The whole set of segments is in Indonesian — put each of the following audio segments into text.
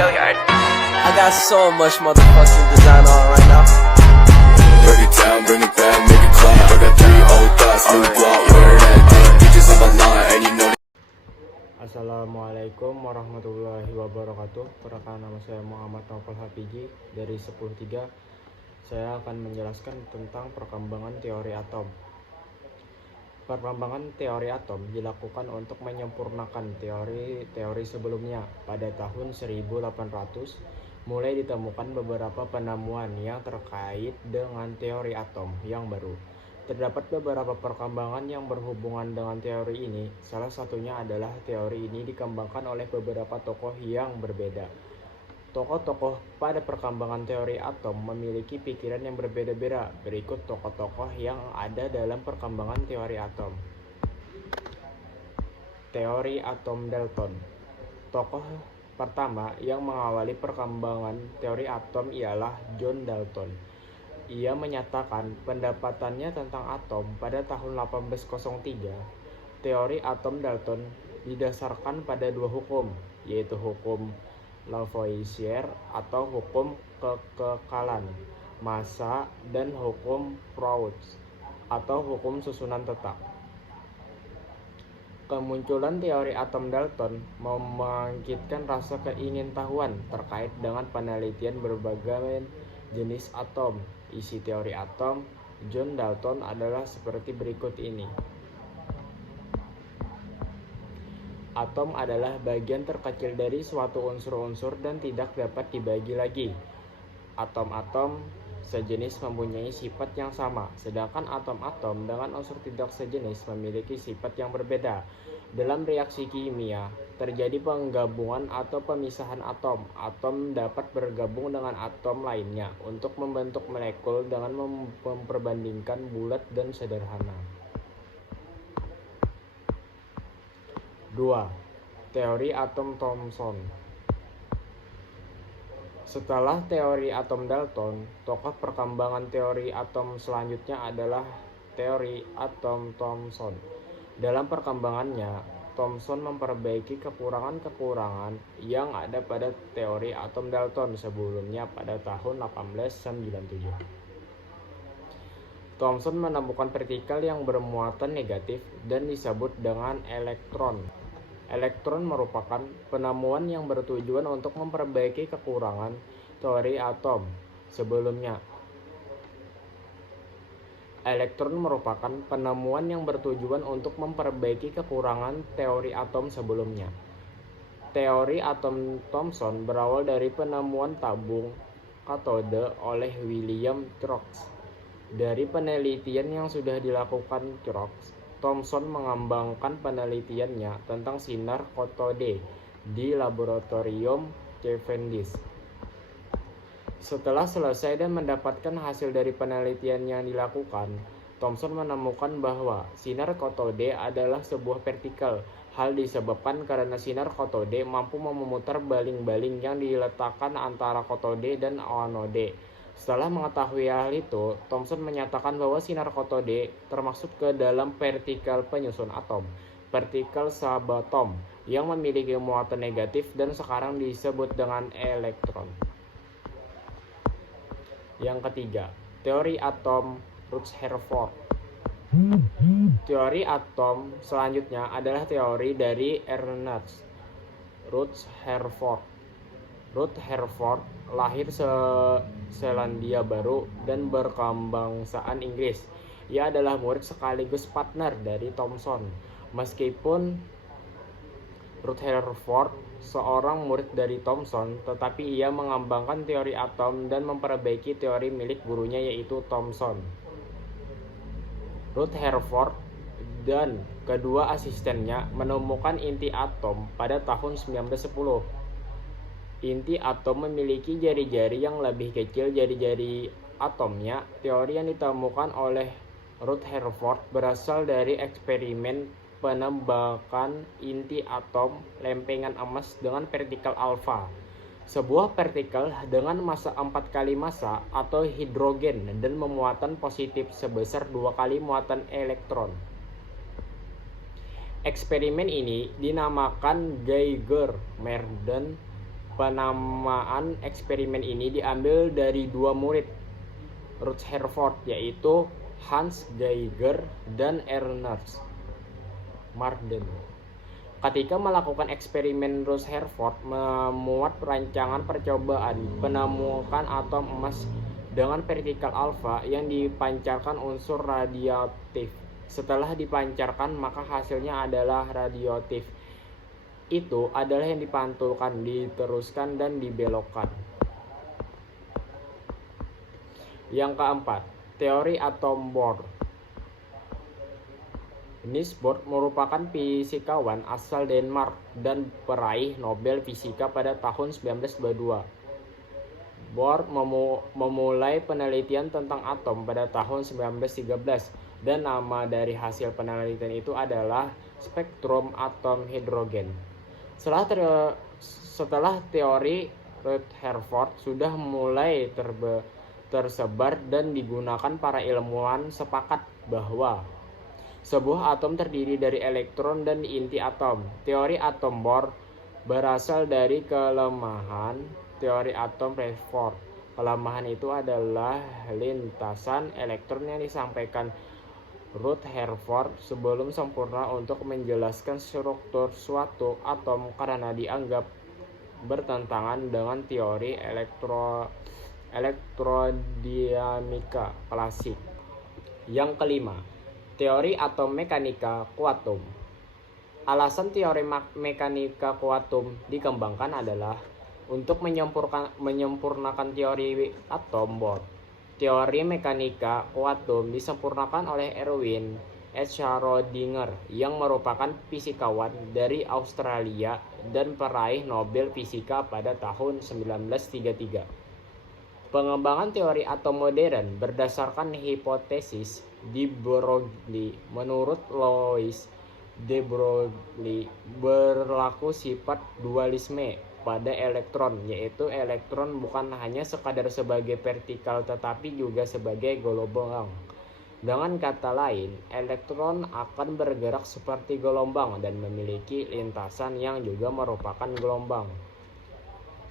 Hilliard. I got so much motherfucking design on right now. Break it down, bring it back, make it clap. I got 3 old thoughts, new block, where that thing. Bitches on my line, and you know. Assalamualaikum warahmatullahi wabarakatuh. Perkenalkan, nama saya Muhammad Naufal Hafiji dari 10.3. Saya akan menjelaskan tentang perkembangan teori atom. Perkembangan teori atom dilakukan untuk menyempurnakan teori-teori sebelumnya. Pada tahun 1800, mulai ditemukan beberapa penemuan yang terkait dengan teori atom yang baru. Terdapat beberapa perkembangan yang berhubungan dengan teori ini. Salah satunya adalah teori ini dikembangkan oleh beberapa tokoh yang berbeda. Tokoh-tokoh pada perkembangan teori atom memiliki pikiran yang berbeda-beda. Berikut tokoh-tokoh yang ada dalam perkembangan teori atom. Teori atom Dalton. Tokoh pertama yang mengawali perkembangan teori atom ialah John Dalton. Ia menyatakan pendapatannya tentang atom pada tahun 1803. Teori atom Dalton didasarkan pada 2 hukum, yaitu hukum Lavoisier atau hukum kekekalan massa dan hukum Proust atau hukum susunan tetap. Kemunculan teori atom Dalton membangkitkan rasa keingintahuan terkait dengan penelitian berbagai jenis atom. Isi teori atom John Dalton adalah seperti berikut ini. Atom adalah bagian terkecil dari suatu unsur-unsur dan tidak dapat dibagi lagi. Atom-atom sejenis mempunyai sifat yang sama, sedangkan atom-atom dengan unsur tidak sejenis memiliki sifat yang berbeda. Dalam reaksi kimia, terjadi penggabungan atau pemisahan atom. Atom dapat bergabung dengan atom lainnya untuk membentuk molekul dengan memperbandingkan bulat dan sederhana. 2. Teori atom Thomson. Setelah teori atom Dalton, tokoh perkembangan teori atom selanjutnya adalah teori atom Thomson. Dalam perkembangannya, Thomson memperbaiki kekurangan-kekurangan yang ada pada teori atom Dalton sebelumnya pada tahun 1897. Thomson menemukan partikel yang bermuatan negatif dan disebut dengan elektron. Elektron merupakan penemuan yang bertujuan untuk memperbaiki kekurangan teori atom sebelumnya. Elektron merupakan penemuan yang bertujuan untuk memperbaiki kekurangan teori atom sebelumnya. Teori atom Thomson berawal dari penemuan tabung katode oleh William Crookes. Dari penelitian yang sudah dilakukan Crookes, Thomson mengembangkan penelitiannya tentang sinar katode di laboratorium Cavendish. Setelah selesai dan mendapatkan hasil dari penelitian yang dilakukan, Thomson menemukan bahwa sinar katode adalah sebuah partikel. Hal disebabkan karena sinar katode mampu memutar baling-baling yang diletakkan antara katode dan anode. Setelah mengetahui hal itu, Thomson menyatakan bahwa sinar katode termasuk ke dalam partikel penyusun atom, partikel subatom, yang memiliki muatan negatif dan sekarang disebut dengan elektron. Yang ketiga, teori atom Rutherford. Teori atom selanjutnya adalah teori dari Ernest Rutherford. Rutherford lahir Selandia Baru dan berkebangsaan Inggris. Ia adalah murid sekaligus partner dari Thomson. Meskipun Rutherford seorang murid dari Thomson, tetapi ia mengembangkan teori atom dan memperbaiki teori milik gurunya yaitu Thomson. Rutherford dan kedua asistennya menemukan inti atom pada tahun 1910. Inti atom memiliki jari-jari yang lebih kecil jari-jari atomnya. Teori yang ditemukan oleh Rutherford berasal dari eksperimen penembakan inti atom lempengan emas dengan partikel alfa, sebuah partikel dengan massa 4 kali massa atau hidrogen dan memuatan positif sebesar 2 kali muatan elektron. Eksperimen ini dinamakan Geiger-Merden Penamaan eksperimen ini diambil dari dua murid Rutherford, yaitu Hans Geiger dan Ernst Marden. Ketika melakukan eksperimen, Rutherford memuat rancangan percobaan penemukan atom emas dengan partikel alfa yang dipancarkan unsur radioaktif. Setelah dipancarkan, maka hasilnya adalah radioaktif. Itu adalah yang dipantulkan, diteruskan, dan dibelokkan. Yang keempat, teori atom Bohr. Niels Bohr merupakan fisikawan asal Denmark dan peraih Nobel Fisika pada tahun 1922. Bohr memulai penelitian tentang atom pada tahun 1913 dan nama dari hasil penelitian itu adalah spektrum atom hidrogen. Setelah teori Rutherford sudah mulai tersebar dan digunakan, para ilmuwan sepakat bahwa sebuah atom terdiri dari elektron dan inti atom. Teori atom Bohr berasal dari kelemahan teori atom Rutherford. Kelemahan itu adalah lintasan elektron yang disampaikan Rutherford sebelum sempurna untuk menjelaskan struktur suatu atom karena dianggap bertentangan dengan teori elektrodinamika klasik. Yang kelima, teori atom mekanika kuantum. Alasan teori mekanika kuantum dikembangkan adalah untuk menyempurnakan teori atom Bohr. Teori mekanika kuantum disempurnakan oleh Erwin Schrödinger yang merupakan fisikawan dari Australia dan peraih Nobel Fisika pada tahun 1933. Pengembangan teori atom modern berdasarkan hipotesis de Broglie. Menurut Louis de Broglie, berlaku sifat dualisme pada elektron, yaitu elektron bukan hanya sekadar sebagai partikel tetapi juga sebagai gelombang. Dengan kata lain, elektron akan bergerak seperti gelombang dan memiliki lintasan yang juga merupakan gelombang.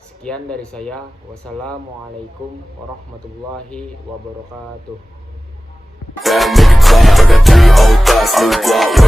Sekian dari saya. Wassalamualaikum warahmatullahi wabarakatuh. Bad, make it clap. I got 3 old thoughts, new block.